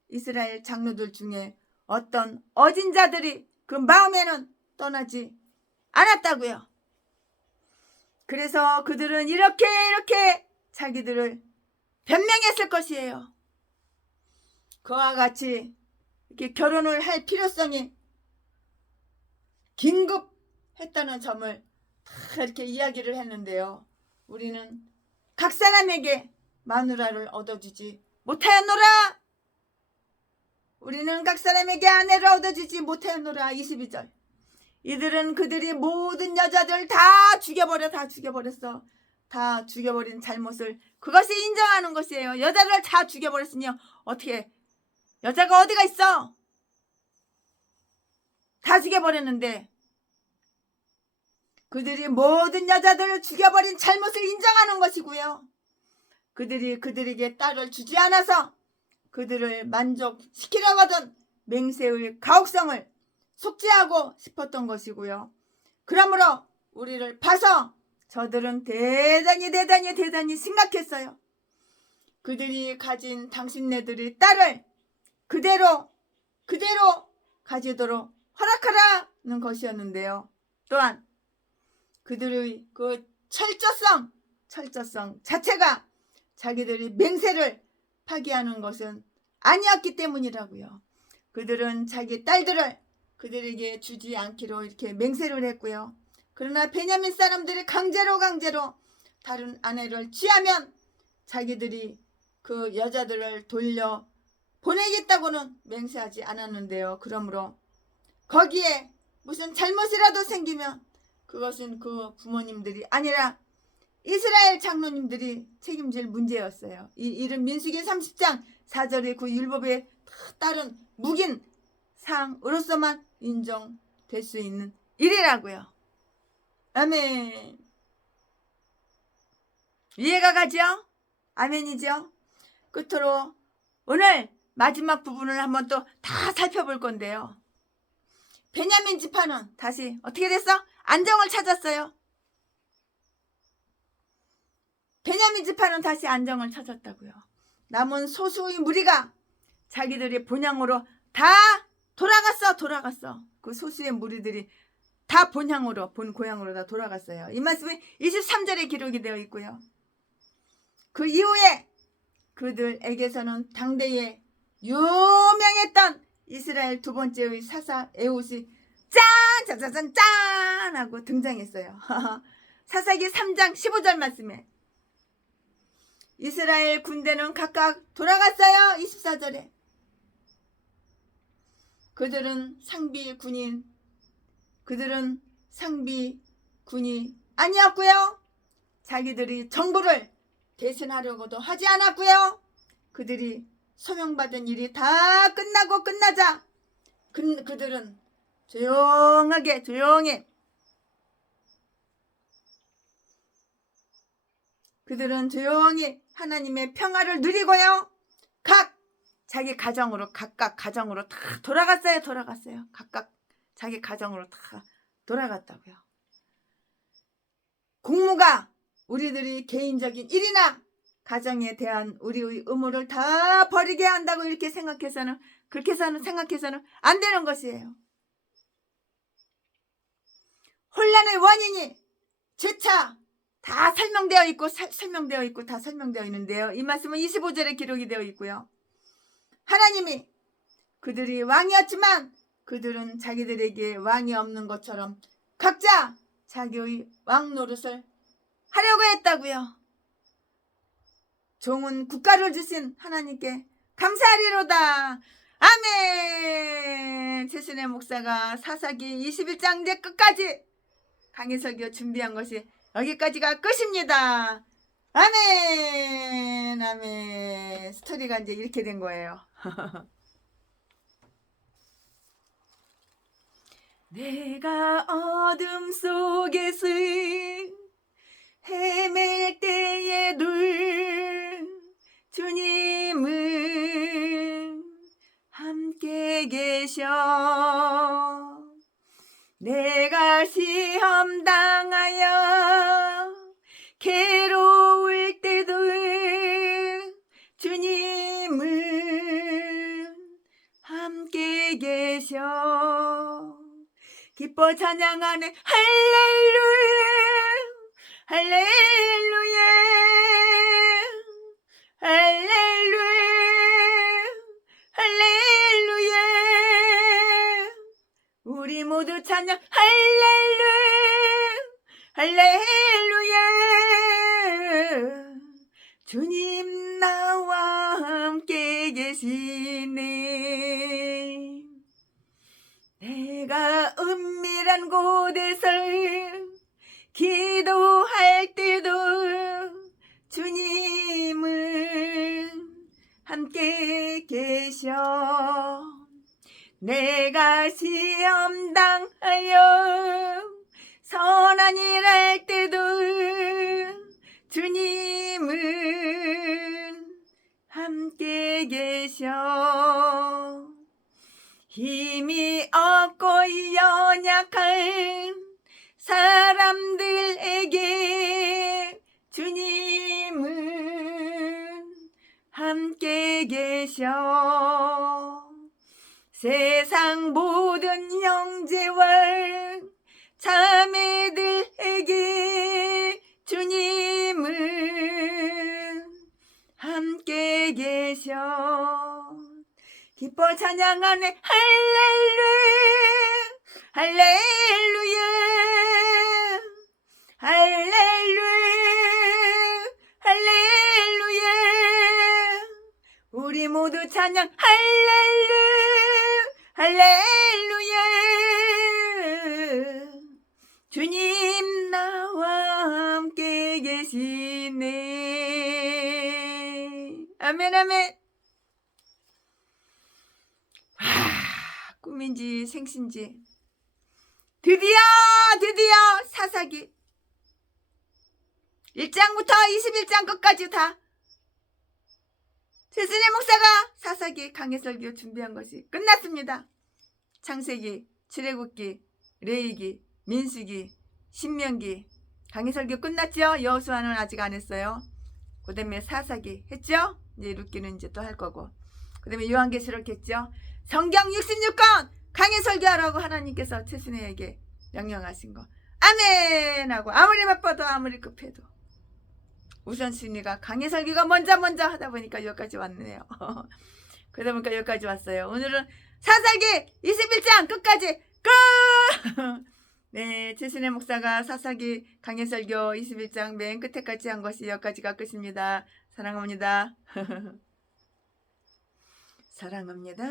이스라엘 장로들 중에 어떤 어진 자들이 그 마음에는 떠나지 않았다고요. 그래서 그들은 이렇게 자기들을 변명했을 것이에요. 그와 같이 이렇게 결혼을 할 필요성이 긴급했다는 점을 다 이렇게 이야기를 했는데요. 우리는 각 사람에게 마누라를 얻어주지 못하였노라. 우리는 각 사람에게 아내를 얻어주지 못하였노라. 22절. 이들은 그들이 모든 여자들 다 죽여버렸어. 다 죽여버린 잘못을 그것이 인정하는 것이에요. 여자를 다 죽여버렸으니 어떻게 여자가 어디가 있어? 다 죽여버렸는데 그들이 모든 여자들을 죽여버린 잘못을 인정하는 것이고요. 그들이 그들에게 딸을 주지 않아서 그들을 만족시키려고 하던 맹세의 가혹성을 속죄하고 싶었던 것이고요. 그러므로 우리를 봐서 저들은 대단히 심각했어요. 그들이 가진 당신네들의 딸을 그대로 가지도록 허락하라는 것이었는데요. 또한 그들의 그 철저성 자체가 자기들이 맹세를 파기하는 것은 아니었기 때문이라고요. 그들은 자기 딸들을 그들에게 주지 않기로 이렇게 맹세를 했고요. 그러나 베냐민 사람들이 강제로 다른 아내를 취하면 자기들이 그 여자들을 돌려 보내겠다고는 맹세하지 않았는데요. 그러므로 거기에 무슨 잘못이라도 생기면 그것은 그 부모님들이 아니라 이스라엘 장로님들이 책임질 문제였어요. 이 일은 민수기 30장 4절의 그 율법에 따른 묵인 사항으로서만 인정될 수 있는 일이라고요. 아멘. 이해가 가죠? 아멘이죠? 끝으로 오늘 마지막 부분을 한번 또 다 살펴볼 건데요. 베냐민 지파는 다시 어떻게 됐어? 안정을 찾았어요. 베냐민 지파는 다시 안정을 찾았다고요. 남은 소수의 무리가 자기들의 본향으로 다 돌아갔어. 그 소수의 무리들이 다 본 고향으로 다 돌아갔어요. 이 말씀이 23절에 기록이 되어 있고요. 그 이후에 그들에게서는 당대에 유명했던 이스라엘 두 번째의 사사 에훗이 짠 하고 등장했어요. 사사기 3장 15절 말씀에 이스라엘 군대는 각각 돌아갔어요. 24절에 그들은 상비 군이 아니었고요. 자기들이 정부를 대신하려고도 하지 않았고요. 그들이 소명받은 일이 다 끝나자 그들은 조용히 하나님의 평화를 누리고요. 각각 가정으로 다 돌아갔어요. 각각 자기 가정으로 다 돌아갔다고요. 공무가 우리들이 개인적인 일이나 가정에 대한 우리의 의무를 다 버리게 한다고 이렇게 생각해서는 안 되는 것이에요. 혼란의 원인이 재차 다 설명되어 있는데요. 이 말씀은 25절에 기록이 되어 있고요. 하나님이 그들이 왕이었지만 그들은 자기들에게 왕이 없는 것처럼 각자 자기의 왕 노릇을 하려고 했다고요. 종은 국가를 주신 하나님께 감사하리로다. 아멘. 최순애 목사가 사사기 21장 이제 끝까지 강해석이어 준비한 것이 여기까지가 끝입니다. 아멘. 스토리가 이제 이렇게 된 거예요. 내가 어둠 속에서 헤맬 때에 주님은 함께 계셔. 내가 시험 당하여 괴로울 때도 주님은 함께 계셔. 기뻐 찬양하네 할렐루야 우리 모두 찬양 할렐루야 주님 나와 함께 계시네. 내가 은밀한 험한 곳에서 기도할 때도 주님은 함께 계셔. 내가 시험 당하여 선한 일 할 때도 주님은 함께 계셔. 힘이 없고 연약한 사람들에게 주님은 함께 계셔. 세상 모든 형제와 자매들에게 주님은 함께 계셔. 기뻐 찬양하네. 할렐루야, 할렐루야, 할렐루야, 할렐루야. 우리 모두 찬양. 할렐루야, 할렐루야. 주님 나와 함께 계시네. 아멘, 아멘. 꿈인지 생신지 드디어 사사기 1장부터 21장 끝까지 다 최순애 목사가 사사기 강해설교 준비한 것이 끝났습니다. 창세기, 출애굽기, 레위기, 민수기, 신명기 강해설교 끝났죠? 여호수아는 아직 안 했어요. 그 다음에 사사기 했죠? 이제 룻기는 이제 또 할 거고, 그 다음에 요한계시록 했죠? 성경 66권 강해설교하라고 하나님께서 최순애에게 명령하신 거 아멘 하고, 아무리 바빠도 아무리 급해도 우선순위가 강해설교가 먼저 하다 보니까 여기까지 왔네요. 그러다 보니까 여기까지 왔어요. 오늘은 사사기 21장 끝까지 끝! 네, 최순애 목사가 사사기 강해설교 21장 맨 끝에까지 한 것이 여기까지가 끝입니다. 사랑합니다. 사랑합니다.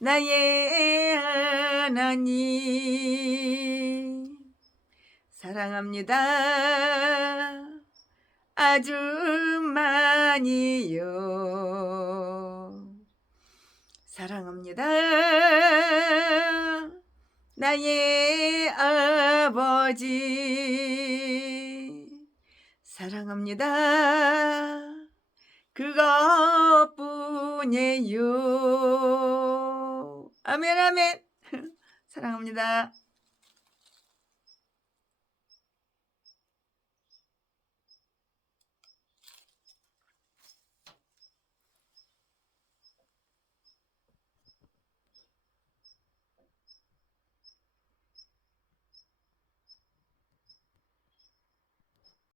나의 하나님 사랑합니다. 아주 많이요. 사랑합니다. 나의 아버지 사랑합니다. 그것뿐이에요. 아멘, 아멘. 사랑합니다.